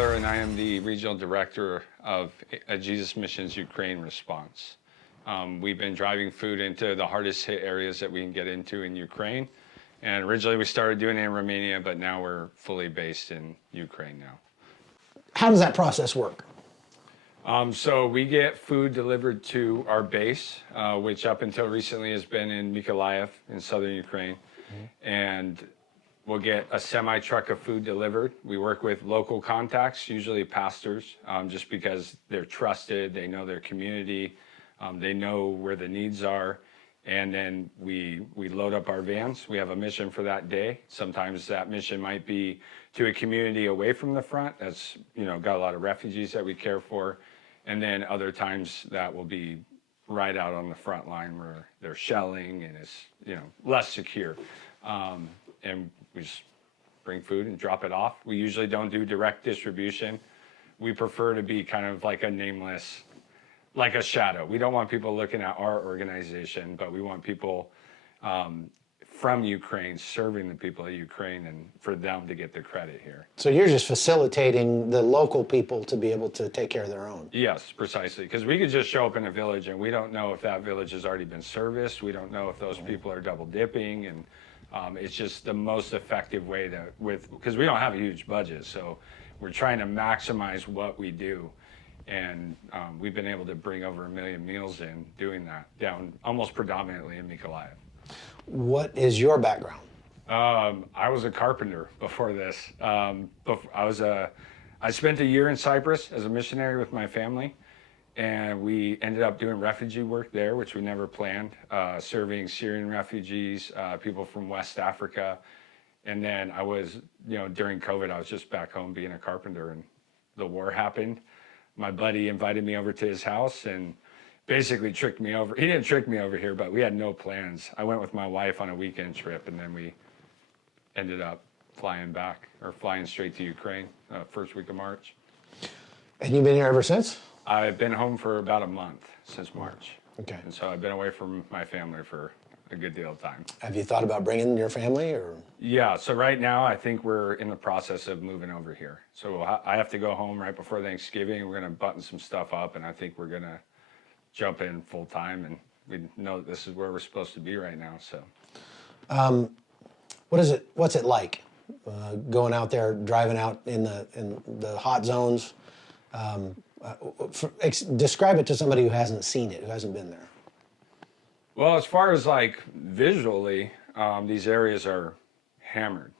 Tyler, and I am the Regional Director of Jesus Missions Ukraine Response. We've been driving food into the hardest hit areas that we can get into in Ukraine. And originally we started doing it in Romania, but now we're fully based in Ukraine now. How does that process work? So we get food delivered to our base, which up until recently has been in Mykolaiv in southern Ukraine. And we'll get a semi-truck of food delivered. We work with local contacts, usually pastors, just because they're trusted, they know their community, they know where the needs are. And then we load up our vans. We have a mission for that day. Sometimes that mission might be to a community away from the front that's, got a lot of refugees that we care for. And then other times that will be right out on the front line where they're shelling and it's, less secure. And we just bring food and drop it off. We usually don't do direct distribution. We prefer to be kind of like a nameless, like a shadow. We don't want people looking at our organization, but we want people from Ukraine serving the people of Ukraine and for them to get the credit here. So you're just facilitating the local people to be able to take care of their own. Yes, precisely. Because we could just show up in a village and we don't know if that village has already been serviced. We don't know if those people are double dipping. And it's just the most effective way because we don't have a huge budget. So we're trying to maximize what we do. And we've been able to bring over 1 million meals in doing that down almost predominantly in Mykolaiv. What is your background? I was a carpenter before this. I spent a year in Cyprus as a missionary with my family, and we ended up doing refugee work there, which we never planned, serving Syrian refugees, people from West Africa. And then I was, during COVID, I was just back home being a carpenter, and the war happened. My buddy invited me over to his house and basically tricked me over. He didn't trick me over here, but we had no plans. I went with my wife on a weekend trip, and then we ended up flying straight to Ukraine, first week of March. And you've been here ever since? I've been home for about a month since March. Okay. And so I've been away from my family for a good deal of time. Have you thought about bringing your family or? Yeah, so right now I think we're in the process of moving over here. So I have to go home right before Thanksgiving. We're going to button some stuff up, and I think we're going to jump in full time, and we know that this is where we're supposed to be right now. So, what's it like going out there, driving out in the hot zones? Describe it to somebody who hasn't seen it, who hasn't been there. Well, as far as like visually, these areas are hammered.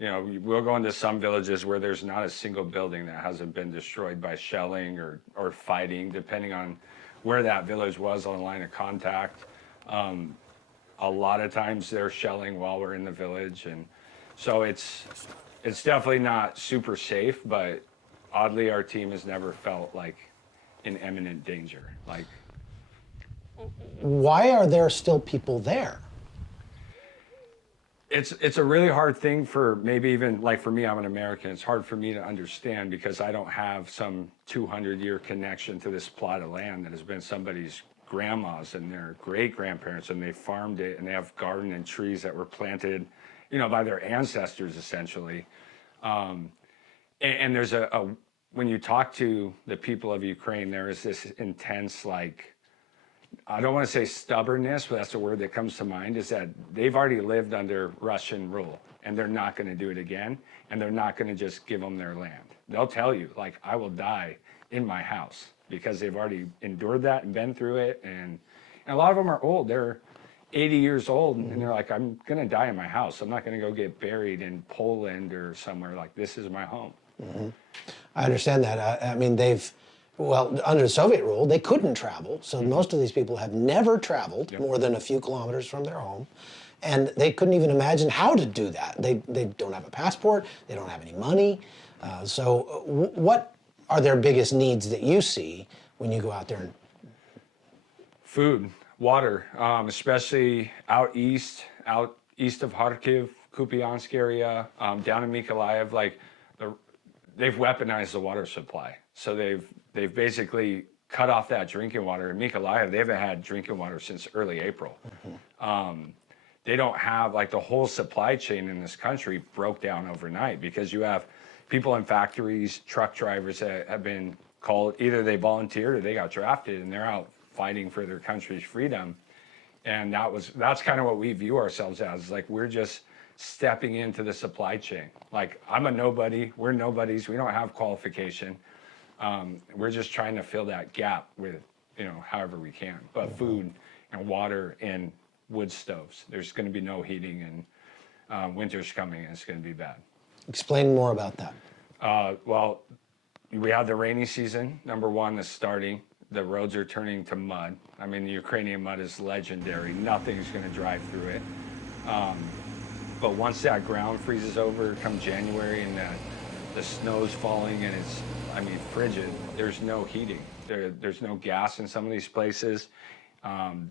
We'll go into some villages where there's not a single building that hasn't been destroyed by shelling or fighting, depending on where that village was on the line of contact. A lot of times they're shelling while we're in the village. And so it's definitely not super safe, but oddly our team has never felt like in imminent danger. Why are there still people there? It's a really hard thing for maybe even like for me, I'm an American. It's hard for me to understand because I don't have some 200-year connection to this plot of land that has been somebody's grandma's and their great-grandparents, and they farmed it, and they have garden and trees that were planted, by their ancestors essentially. And there's when you talk to the people of Ukraine, there is this intense I don't want to say stubbornness, but that's the word that comes to mind, is that they've already lived under Russian rule and they're not going to do it again. And they're not going to just give them their land. They'll tell you, I will die in my house, because they've already endured that and been through it. And a lot of them are old. They're 80 years old and they're like, I'm going to die in my house. I'm not going to go get buried in Poland or somewhere. This is my home. Mm-hmm. I understand that. I mean, under Soviet rule, they couldn't travel. So most of these people have never traveled more than a few kilometers from their home. And they couldn't even imagine how to do that. They don't have a passport. They don't have any money. So what are their biggest needs that you see when you go out there? Food, water, especially out east of Kharkiv, Kupiansk area, down in Mykolaiv. They've weaponized the water supply. So they've basically cut off that drinking water. In Mykolaiv, they haven't had drinking water since early April. They don't have, the whole supply chain in this country broke down overnight, because you have people in factories, truck drivers that have been called, either they volunteered or they got drafted, and they're out fighting for their country's freedom. And that's kind of what we view ourselves as. Like, we're just stepping into the supply chain. Like, I'm a nobody, we're nobodies, we don't have qualification. We're just trying to fill that gap with, however we can. But food and water and wood stoves. There's going to be no heating, and winter's coming, and it's going to be bad. Explain more about that. Well, we have the rainy season, number one, that's starting. The roads are turning to mud. I mean, the Ukrainian mud is legendary. Nothing's going to drive through it. But once that ground freezes over come January, and the snow's falling and it's, frigid, there's no heating. There's no gas in some of these places.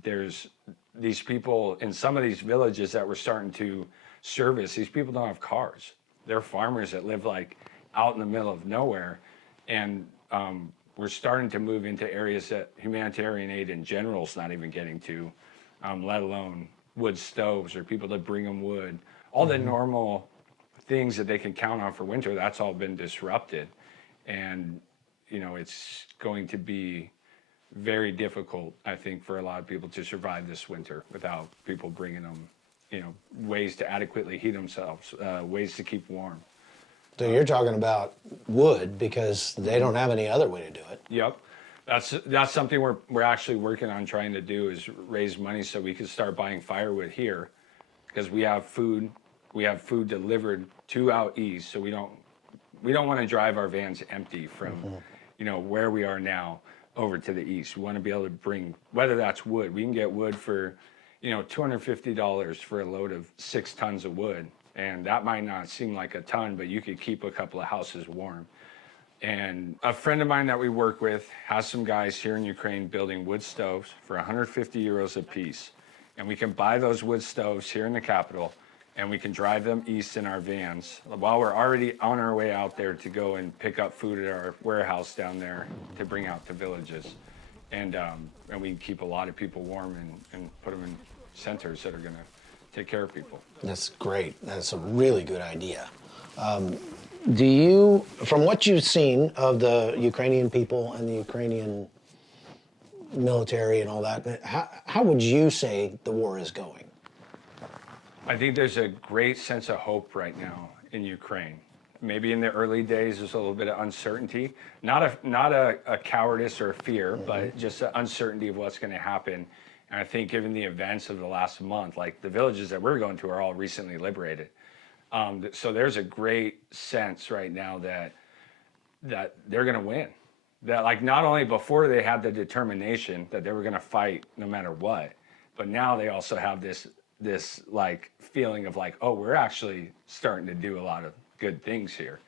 There's these people in some of these villages that we're starting to service. These people don't have cars. They're farmers that live like out in the middle of nowhere. And we're starting to move into areas that humanitarian aid in general is not even getting to, let alone wood stoves or people to bring them wood. All the normal things that they can count on for winter, that's all been disrupted. And, it's going to be very difficult, I think, for a lot of people to survive this winter without people bringing them, ways to adequately heat themselves, ways to keep warm. So you're talking about wood because they don't have any other way to do it. Yep. That's something we're actually working on trying to do, is raise money so we can start buying firewood here, because we have food delivered to out east, so we don't want to drive our vans empty from where we are now over to the east. We want to be able to bring, whether that's wood, we can get wood for $250 for a load of 6 tons of wood. And that might not seem like a ton, but you could keep a couple of houses warm. And a friend of mine that we work with has some guys here in Ukraine building wood stoves for 150 euros a piece. And we can buy those wood stoves here in the capital, and we can drive them east in our vans while we're already on our way out there to go and pick up food at our warehouse down there to bring out to villages. And we can keep a lot of people warm and put them in centers that are going to take care of people. That's great. That's a really good idea. Do you, from what you've seen of the Ukrainian people and the Ukrainian military and all that, how would you say the war is going? I think there's a great sense of hope right now in Ukraine. Maybe in the early days there's a little bit of uncertainty, not a cowardice or a fear, but just an uncertainty of what's going to happen. And I think given the events of the last month, like the villages that we're going to are all recently liberated. So there's a great sense right now that they're going to win. That, like, not only before they had the determination that they were going to fight no matter what, but now they also have this like feeling of like, oh, we're actually starting to do a lot of good things here.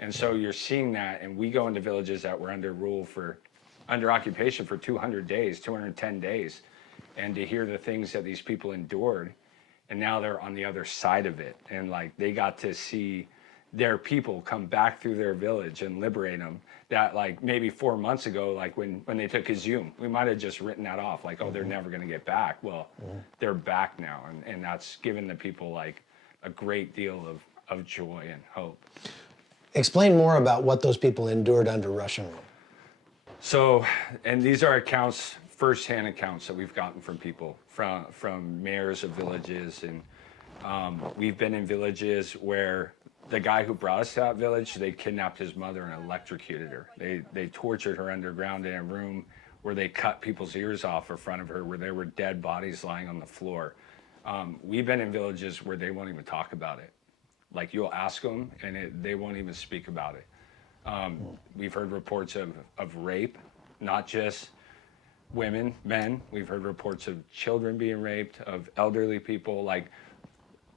And so you're seeing that, and we go into villages that were under occupation for 200 days, 210 days. And to hear the things that these people endured, and now they're on the other side of it, and like they got to see their people come back through their village and liberate them. That, like, maybe 4 months ago, like when they took Izium, we might have just written that off, like, oh, they're never going to get back. Well, they're back now, and that's given the people like a great deal of joy and hope. Explain more about what those people endured under Russian rule. So, and these are accounts, firsthand accounts that we've gotten from people, from mayors of villages, and we've been in villages where the guy who brought us to that village, they kidnapped his mother and electrocuted her. They tortured her underground in a room where they cut people's ears off in front of her, where there were dead bodies lying on the floor. We've been in villages where they won't even talk about it. Like, you'll ask them and they won't even speak about it. We've heard reports of rape, not just women, men. We've heard reports of children being raped, of elderly people. Like,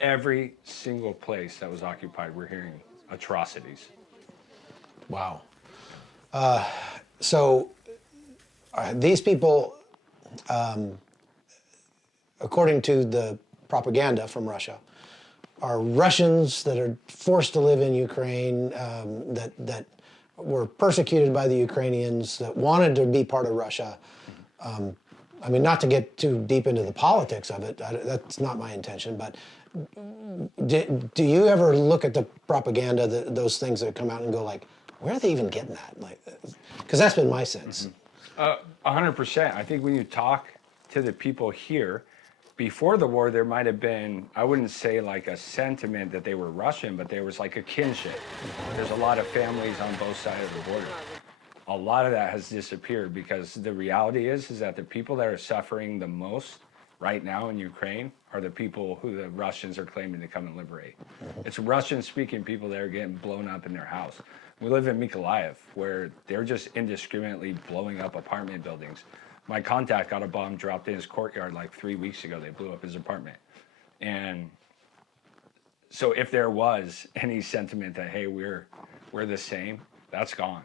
every single place that was occupied, we're hearing atrocities. Wow. So these people, according to the propaganda from Russia, are Russians that are forced to live in Ukraine, that were persecuted by the Ukrainians, that wanted to be part of Russia. I mean, not to get too deep into the politics of it, that's not my intention, but Do you ever look at the propaganda, those things that come out and go like, where are they even getting that? Like, because that's been my sense. 100%. I think when you talk to the people here, before the war, there might have been, I wouldn't say like a sentiment that they were Russian, but there was like a kinship. There's a lot of families on both sides of the border. A lot of that has disappeared because the reality is that the people that are suffering the most right now in Ukraine are the people who the Russians are claiming to come and liberate. It's Russian-speaking people that are getting blown up in their house. We live in Mykolaiv, where they're just indiscriminately blowing up apartment buildings. My contact got a bomb dropped in his courtyard like 3 weeks ago. They blew up his apartment. And so if there was any sentiment that, hey, we're the same, that's gone.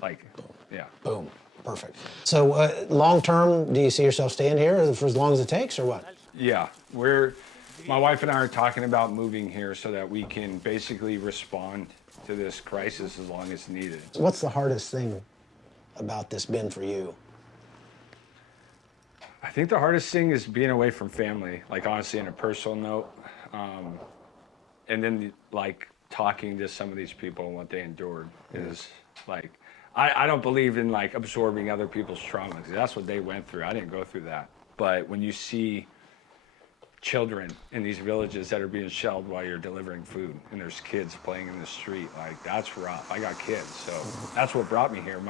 Like, yeah. Boom. Perfect. So long term, do you see yourself staying here for as long as it takes, or what? Yeah, my wife and I are talking about moving here so that we can basically respond to this crisis as long as needed. What's the hardest thing about this been for you? I think the hardest thing is being away from family, like honestly, on a personal note, and then like talking to some of these people and what they endured is like, I don't believe in like absorbing other people's trauma, because that's what they went through. I didn't go through that. But when you see children in these villages that are being shelled while you're delivering food, and there's kids playing in the street, like that's rough. I got kids, so that's what brought me here.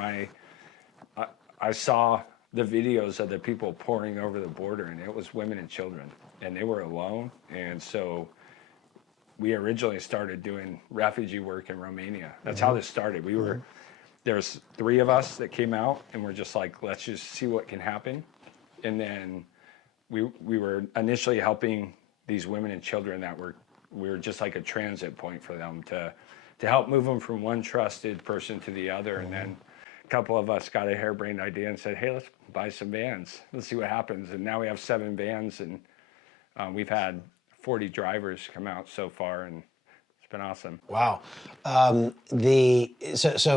I saw the videos of the people pouring over the border, and it was women and children, and they were alone. And so we originally started doing refugee work in Romania. That's how this started. There's 3 of us that came out, and we're just like, let's just see what can happen. And then we were initially helping these women and children that we were just like a transit point for them to help move them from one trusted person to the other. And then a couple of us got a harebrained idea and said, hey, let's buy some vans. Let's see what happens. And now we have 7 vans, and we've had 40 drivers come out so far, and it's been awesome. Wow. So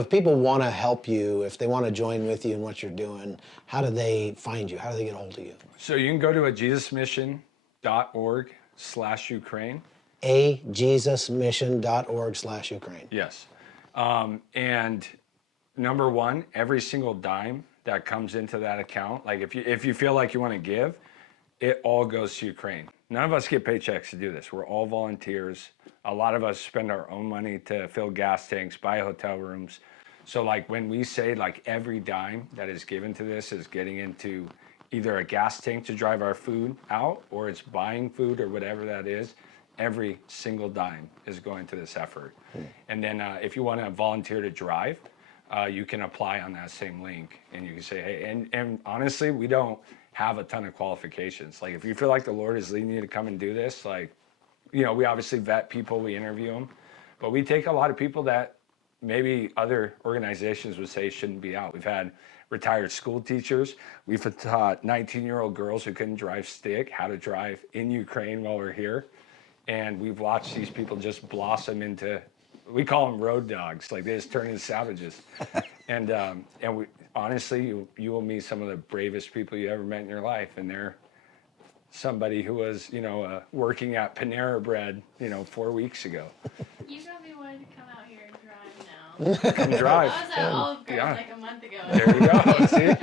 if people want to help you, if they want to join with you in what you're doing, how do they find you? How do they get a hold of you? So you can go to ajesusmission.org/Ukraine. ajesusmission.org/Ukraine. Yes. And number one, every single dime that comes into that account, like if you feel like you want to give, it all goes to Ukraine. None of us get paychecks to do this. We're all volunteers. A lot of us spend our own money to fill gas tanks, buy hotel rooms. So like when we say like every dime that is given to this is getting into either a gas tank to drive our food out, or it's buying food or whatever that is, every single dime is going to this effort. And then if you want to volunteer to drive, you can apply on that same link, and you can say, hey, and honestly, we don't have a ton of qualifications. Like if you feel like the Lord is leading you to come and do this, like, you know, we obviously vet people, we interview them, but we take a lot of people that maybe other organizations would say shouldn't be out. We've had retired school teachers. We've taught 19-year-old girls who couldn't drive stick how to drive in Ukraine while we're here. And we've watched these people just blossom into, we call them road dogs, like they just turn into savages. And we honestly, you will meet some of the bravest people you ever met in your life, and they're somebody who was, you know, working at Panera Bread, you know, 4 weeks ago. You probably wanted to come out here and drive now. Come drive. I was at Olive Garden like a month ago. There you go. See?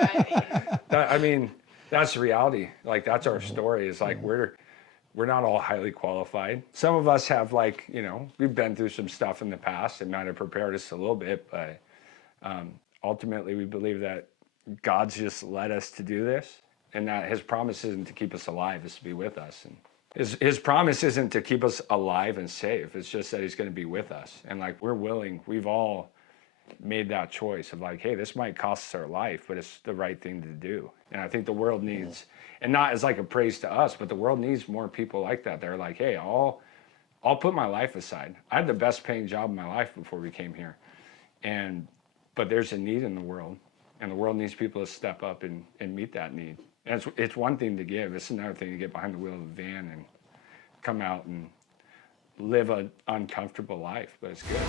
I mean, that's the reality. Like that's our story. Is like we're not all highly qualified. Some of us have, like, you know, we've been through some stuff in the past that might have prepared us a little bit, but ultimately we believe that God's just led us to do this, and that his promise isn't to keep us alive, it's to be with us. And his promise isn't to keep us alive and safe. It's just that he's going to be with us. And like, we're willing, we've all made that choice of like, hey, this might cost us our life, but it's the right thing to do. And I think the world needs, and not as like a praise to us, but the world needs more people like that. They're like, hey, I'll put my life aside. I had the best paying job in my life before we came here. But there's a need in the world, and the world needs people to step up and meet that need. And it's one thing to give. It's another thing to get behind the wheel of a van and come out and live an uncomfortable life, but it's good.